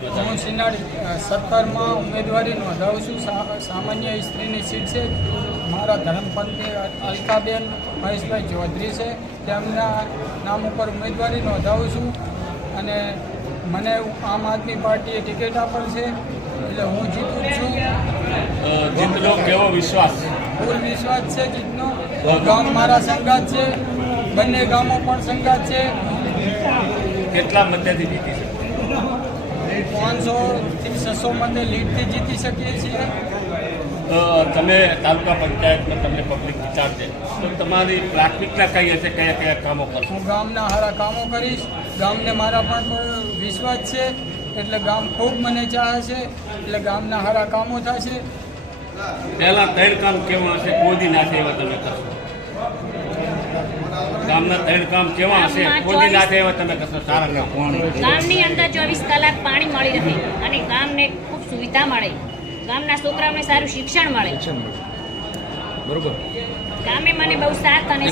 હું સિનાડ 17 ઉમેદવારી નોંધાવું છું. સામાન્ય સ્ત્રીની સીટ છે. મારા ધર્મપંથી અલકાબેન મહેશભાઈ ચૌધરી છે. તેમના નામ ઉપર ઉમેદવારી નોંધાવું છું અને મને આમ આદમી પાર્ટીએ ટિકિટ આપેલ છે એટલે હું જીતું જ છું. જીતનો કેવો વિશ્વાસ? ફૂલ વિશ્વાસ છે જીતનો. ગામ મારા સંગાત છે, બંને ગામો પણ સંગાત છે. કેટલા મતેથી જીતી છે? 500 થી 600 મતે લીડથી જીતી શકીએ છીએ. તમે તાલુકા પંચાયતમાં તમને પબ્લિક વિચારશે તો તમારી પ્રાથમિકતા કઈ હશે? કયા કયા કામો કરશો? હું ગામના સારા કામો કરીશ. ગામને મારા પણ વિશ્વાસ છે એટલે ગામ ખૂબ મને ચાહે છે એટલે ગામના સારા કામો થશે. પહેલા 3 કામ કેવા હશે? કોદી નાખે એવા તમે કરશો? ગામના 3 કામ કેવા હશે? કોદી નાખે એવા તમે કરશો? સારા કામ ગામની અંદર 24 કલાક પાણી મળી રહે અને ગામને ખૂબ સુવિધા મળે, ગામના છોકરાઓને સારું શિક્ષણ મળે. બરોબર. ગામે મને બહુ સાથ અને